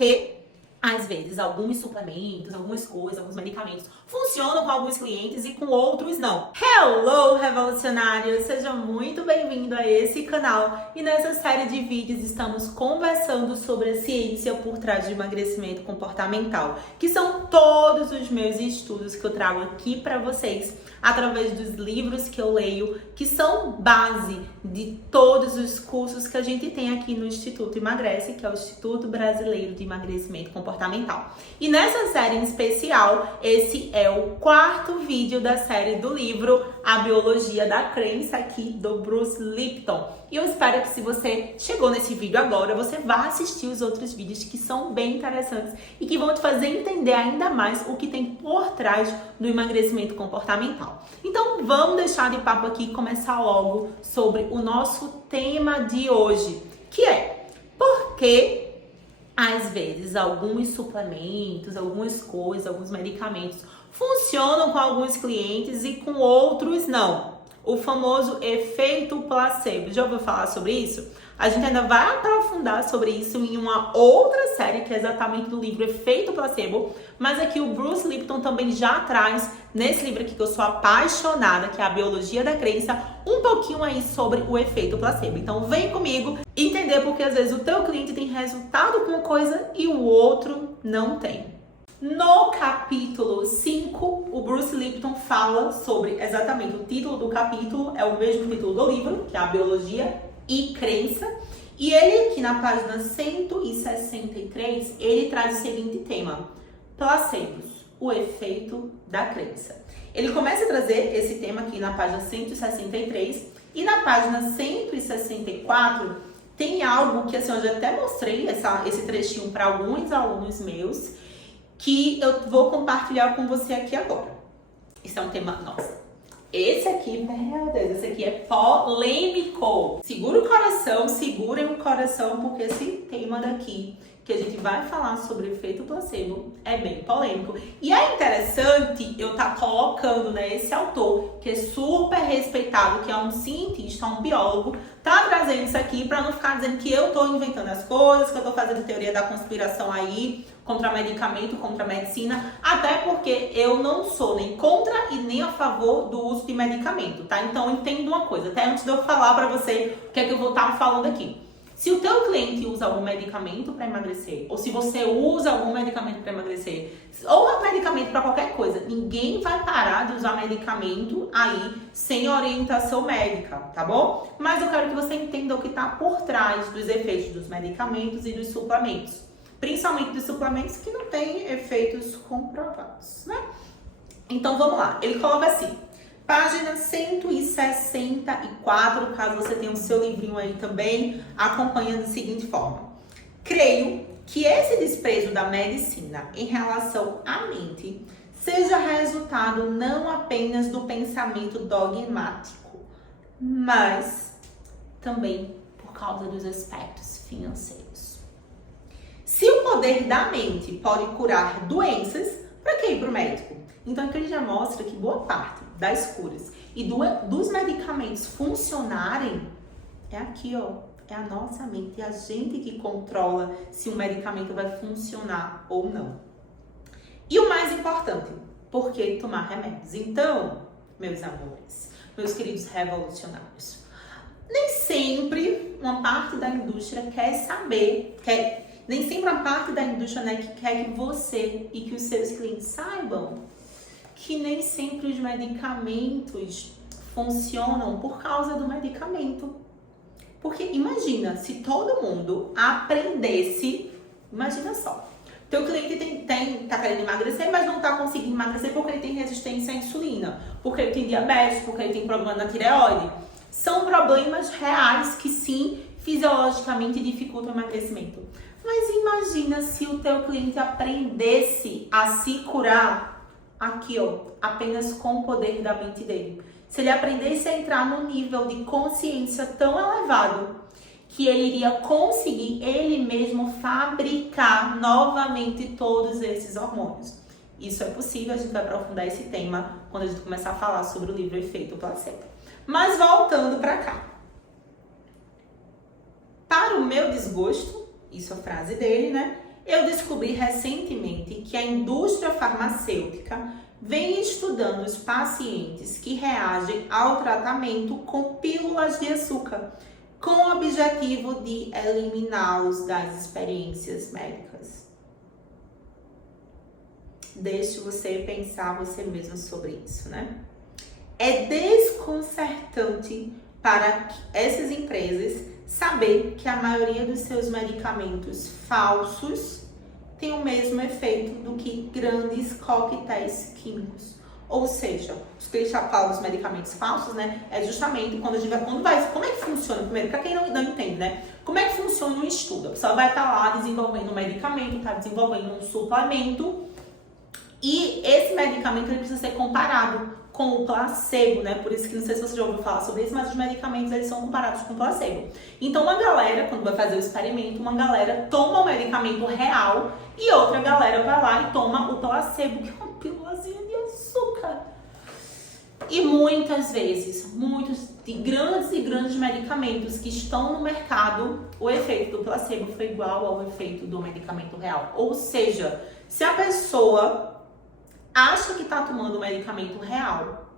Porque, às vezes, alguns suplementos, algumas coisas, alguns medicamentos funcionam com alguns clientes e com outros não. Hello, revolucionário! Seja muito bem-vindo a esse canal. E nessa série de vídeos estamos conversando sobre a ciência por trás do emagrecimento comportamental, que são todos os meus estudos que eu trago aqui para vocês, através dos livros que eu leio, que são base de todos os cursos que a gente tem aqui no Instituto Emagrece, que é o Instituto Brasileiro de Emagrecimento Comportamental. E nessa série em especial, esse é o quarto vídeo da série do livro A Biologia da Crença, aqui do Bruce Lipton. E eu espero que, se você chegou nesse vídeo agora, você vá assistir os outros vídeos que são bem interessantes e que vão te fazer entender ainda mais o que tem por trás do emagrecimento comportamental. Então, vamos deixar de papo aqui e começar logo sobre o nosso tema de hoje, que é por que, às vezes, alguns suplementos, algumas coisas, alguns medicamentos funcionam com alguns clientes e com outros não. O famoso efeito placebo. Já ouviu falar sobre isso? A gente ainda vai aprofundar sobre isso em uma outra série, que é exatamente do livro Efeito Placebo, mas aqui o Bruce Lipton também já traz, nesse livro aqui que eu sou apaixonada, que é A Biologia da Crença, um pouquinho aí sobre o efeito placebo. Então vem comigo entender porque às vezes o teu cliente tem resultado com uma coisa e o outro não tem. No capítulo 5, o Bruce Lipton fala sobre exatamente o título do capítulo, é o mesmo título do livro, que é A Biologia e Crença. E ele aqui na página 163, ele traz o seguinte tema: placebos, o efeito da crença. Ele começa a trazer esse tema aqui na página 163 e na página 164 tem algo que assim, eu já até mostrei esse trechinho para alguns alunos meus, que eu vou compartilhar com você aqui agora. Isso é um tema, nossa, esse aqui, meu Deus, esse aqui é polêmico. Segura o coração, segurem o coração, porque esse tema daqui, que a gente vai falar sobre efeito placebo, é bem polêmico. E é interessante eu estar colocando, né, esse autor, que é super respeitado, que é um cientista, um biólogo, tá trazendo isso aqui para não ficar dizendo que eu tô inventando as coisas, que eu tô fazendo teoria da conspiração aí, contra medicamento, contra medicina, até porque eu não sou nem contra e nem a favor do uso de medicamento, tá? Então entenda uma coisa, até antes de eu falar pra você o que é que eu vou estar falando aqui. Se o teu cliente usa algum medicamento para emagrecer, ou se você usa algum medicamento para emagrecer, ou um medicamento para qualquer coisa, ninguém vai parar de usar medicamento aí sem orientação médica, tá bom? Mas eu quero que você entenda o que está por trás dos efeitos dos medicamentos e dos suplementos. Principalmente dos suplementos que não têm efeitos comprovados, né? Então vamos lá, ele coloca assim, página 164, caso você tenha o seu livrinho aí também, acompanha da seguinte forma: creio que esse desprezo da medicina em relação à mente seja resultado não apenas do pensamento dogmático, mas também por causa dos aspectos financeiros. Se o poder da mente pode curar doenças, para que ir para o médico? Então aqui ele já mostra que boa parte das curas e dos medicamentos funcionarem é aqui, ó, é a nossa mente, é a gente que controla se um medicamento vai funcionar ou não. E o mais importante, por que tomar remédios? Então, meus amores, meus queridos revolucionários, nem sempre uma parte da indústria quer saber, nem sempre a parte da indústria, né, que quer que você e que os seus clientes saibam que nem sempre os medicamentos funcionam por causa do medicamento. Porque imagina, se todo mundo aprendesse, imagina só, teu cliente tá querendo emagrecer, mas não tá conseguindo emagrecer porque ele tem resistência à insulina, porque ele tem diabetes, porque ele tem problema na tireoide. São problemas reais que sim, fisiologicamente dificultam o emagrecimento. Mas imagina se o teu cliente aprendesse a se curar aqui, ó, apenas com o poder da mente dele. Se ele aprendesse a entrar num nível de consciência tão elevado que ele iria conseguir ele mesmo fabricar novamente todos esses hormônios. Isso é possível, a gente vai aprofundar esse tema quando a gente começar a falar sobre o livro Efeito Placebo. Mas voltando para cá. Para o meu desgosto, isso é a frase dele, né? Eu descobri recentemente que a indústria farmacêutica vem estudando os pacientes que reagem ao tratamento com pílulas de açúcar, com o objetivo de eliminá-los das experiências médicas. Deixe você pensar você mesmo sobre isso, né? É desconcertante para essas empresas saber que a maioria dos seus medicamentos falsos tem o mesmo efeito do que grandes coquetéis químicos. Ou seja, os que eles falam dos medicamentos falsos, né? É justamente quando vai. Como é que funciona? Primeiro, para quem não entende, né? Como é que funciona um estudo? A pessoa vai estar lá desenvolvendo um medicamento, está desenvolvendo um suplemento, e esse medicamento ele precisa ser comparado com o placebo, né? Por isso que não sei se você já ouviu falar sobre isso, mas os medicamentos eles são comparados com o placebo. Então uma galera, quando vai fazer o experimento, uma galera toma o medicamento real e outra galera vai lá e toma o placebo, que é uma pílulazinha de açúcar. E muitas vezes, muitos de grandes medicamentos que estão no mercado, o efeito do placebo foi igual ao efeito do medicamento real. Ou seja, se a pessoa acha que está tomando o medicamento real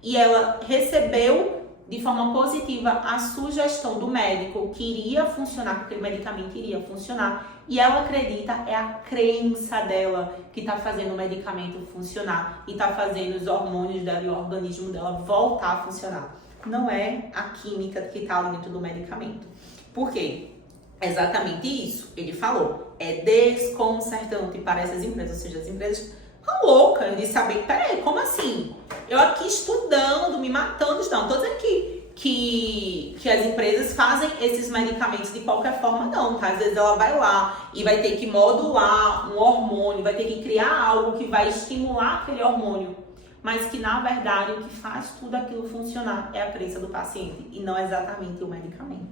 e ela recebeu de forma positiva a sugestão do médico que iria funcionar, que aquele medicamento iria funcionar, e ela acredita, é a crença dela que está fazendo o medicamento funcionar e está fazendo os hormônios dela e o organismo dela voltar a funcionar. Não é a química que está dentro do medicamento. Por quê? É exatamente isso. Ele falou, é desconcertante para essas empresas, ou seja, as empresas ficam loucas de saber, peraí, como assim? Eu aqui estudando, me matando, não tô dizendo que as empresas fazem esses medicamentos de qualquer forma, não, tá? Às vezes ela vai lá e vai ter que modular um hormônio, vai ter que criar algo que vai estimular aquele hormônio, mas que na verdade o que faz tudo aquilo funcionar é a crença do paciente e não exatamente o medicamento.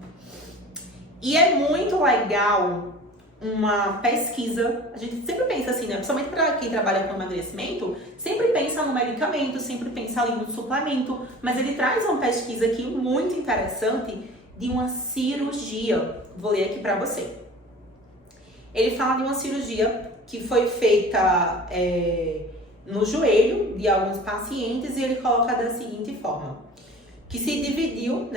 E é muito legal uma pesquisa, a gente sempre pensa assim, né? Principalmente para quem trabalha com emagrecimento, sempre pensa no medicamento, sempre pensa ali no suplemento, mas ele traz uma pesquisa aqui muito interessante de uma cirurgia. Vou ler aqui para você. Ele fala de uma cirurgia que foi feita no joelho de alguns pacientes e ele coloca da seguinte forma, que se dividiu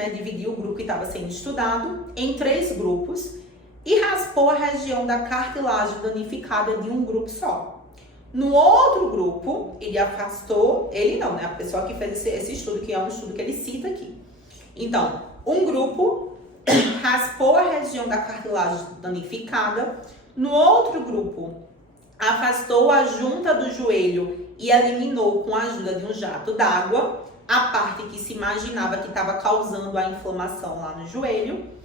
o grupo que estava sendo estudado em 3 grupos, e raspou a região da cartilagem danificada de um grupo só. No outro grupo, ele afastou, a pessoa que fez esse estudo, que é um estudo que ele cita aqui. Então, um grupo raspou a região da cartilagem danificada, no outro grupo, afastou a junta do joelho e eliminou com a ajuda de um jato d'água a parte que se imaginava que estava causando a inflamação lá no joelho.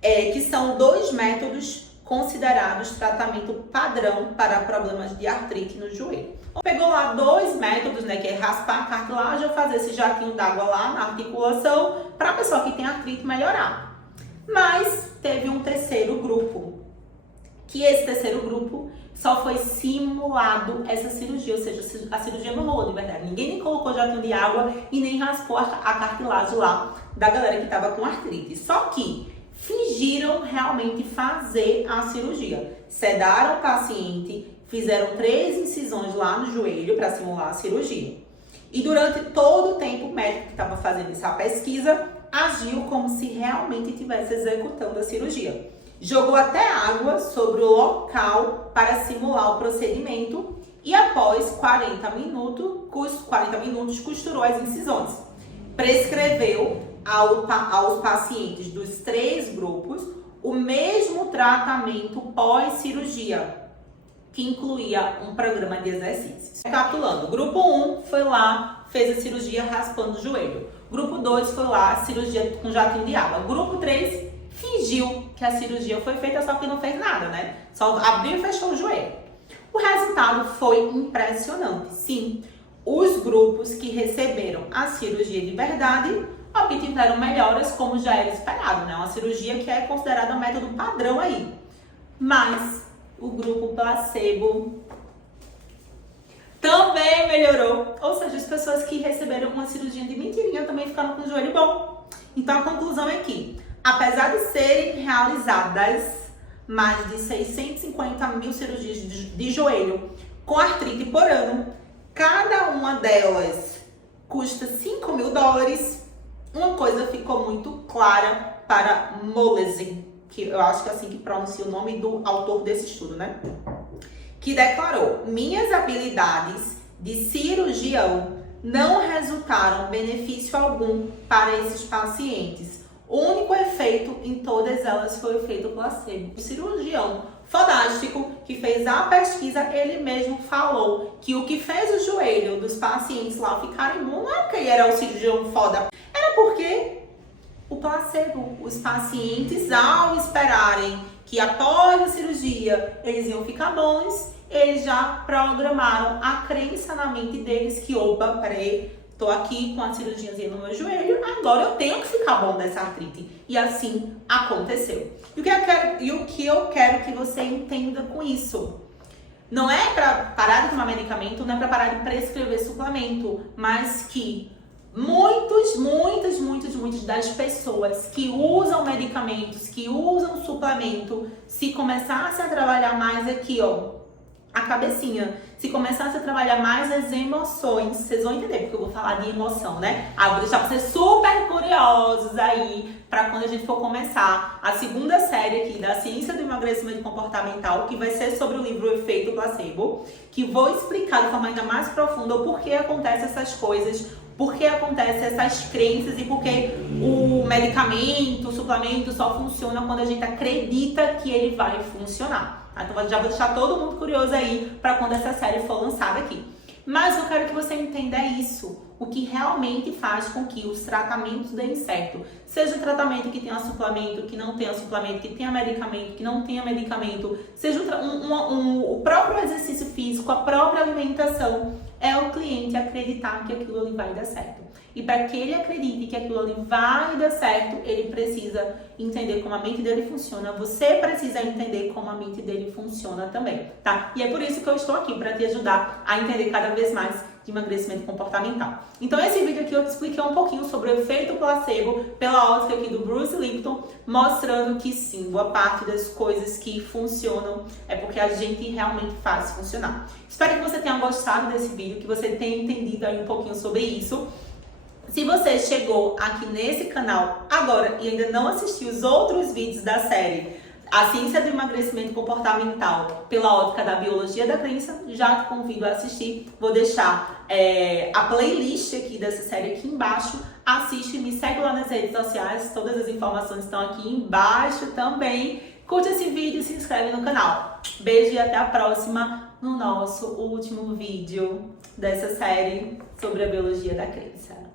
Que são 2 métodos considerados tratamento padrão para problemas de artrite no joelho. Pegou lá 2 métodos, né, que é raspar a cartilagem ou fazer esse jatinho d'água lá na articulação para a pessoa que tem artrite melhorar. Mas teve um terceiro grupo, que esse terceiro grupo só foi simulado essa cirurgia, ou seja, a cirurgia não rolou de verdade. Ninguém nem colocou jatinho de água e nem raspou a cartilagem lá da galera que estava com artrite. Só que fingiram realmente fazer a cirurgia. Sedaram o paciente, fizeram 3 incisões lá no joelho para simular a cirurgia. E durante todo o tempo, o médico que estava fazendo essa pesquisa agiu como se realmente estivesse executando a cirurgia. Jogou até água sobre o local para simular o procedimento e após 40 minutos costurou as incisões. Prescreveu aos pacientes dos 3 grupos o mesmo tratamento pós-cirurgia, que incluía um programa de exercícios. Recapitulando, grupo 1 foi lá, fez a cirurgia raspando o joelho. Grupo 2 foi lá, cirurgia com jatinho de água. Grupo 3 fingiu que a cirurgia foi feita, só que não fez nada, né? Só abriu e fechou o joelho. O resultado foi impressionante. Sim, os grupos que receberam a cirurgia de verdade obtiveram melhoras, como já era esperado, né? Uma cirurgia que é considerada um método padrão aí. Mas o grupo placebo também melhorou. Ou seja, as pessoas que receberam uma cirurgia de mentirinha também ficaram com o joelho bom. Então a conclusão é que, apesar de serem realizadas mais de 650 mil cirurgias de joelho com artrite por ano. Cada uma delas custa $5.000. Uma coisa ficou muito clara para Mollesen, que eu acho que é assim que pronuncia o nome do autor desse estudo, né? Que declarou: minhas habilidades de cirurgião não resultaram benefício algum para esses pacientes. O único efeito em todas elas foi o efeito placebo. O cirurgião fodástico que fez a pesquisa, ele mesmo falou que o que fez o joelho dos pacientes lá ficarem bom não é porque ele era o cirurgião foda, era porque o placebo, os pacientes, ao esperarem que após a cirurgia eles iam ficar bons, eles já programaram a crença na mente deles que, opa, peraí, tô aqui com a cirurgiazinha no meu joelho, agora eu tenho que ficar bom dessa artrite. E assim aconteceu. E o que eu quero que você entenda com isso? Não é para parar de tomar medicamento, não é para parar de prescrever suplemento, mas que muitas das pessoas que usam medicamentos, que usam suplemento, se começassem a trabalhar mais aqui, ó, a cabecinha, se começasse a trabalhar mais as emoções, vocês vão entender porque eu vou falar de emoção, né? Vou deixar vocês super curiosos aí para quando a gente for começar a segunda série aqui da ciência do emagrecimento comportamental, que vai ser sobre o livro Efeito Placebo, que vou explicar de forma ainda mais profunda o porquê acontecem essas coisas, por que acontecem essas crenças e por que o medicamento, o suplemento só funciona quando a gente acredita que ele vai funcionar. Então já vou deixar todo mundo curioso aí para quando essa série for lançada aqui. Mas eu quero que você entenda isso, o que realmente faz com que os tratamentos deem certo. Seja o tratamento que tenha suplemento, que não tenha suplemento, que tenha medicamento, que não tenha medicamento, seja o próprio exercício físico, a própria alimentação, é o cliente acreditar que aquilo ali vai dar certo. E para que ele acredite que aquilo ali vai dar certo, ele precisa entender como a mente dele funciona. Você precisa entender como a mente dele funciona também, tá? E é por isso que eu estou aqui, para te ajudar a entender cada vez mais de emagrecimento comportamental. Então, esse vídeo aqui eu te expliquei um pouquinho sobre o efeito placebo pela ótica aqui do Bruce Lipton, mostrando que sim, boa parte das coisas que funcionam é porque a gente realmente faz funcionar. Espero que você tenha gostado desse vídeo, que você tenha entendido aí um pouquinho sobre isso. Se você chegou aqui nesse canal agora e ainda não assistiu os outros vídeos da série A Ciência do Emagrecimento Comportamental pela ótica da Biologia da Crença, já te convido a assistir. Vou deixar a playlist aqui dessa série aqui embaixo. Assiste, me segue lá nas redes sociais, todas as informações estão aqui embaixo também. Curte esse vídeo e se inscreve no canal. Beijo e até a próxima no nosso último vídeo dessa série sobre a Biologia da Crença.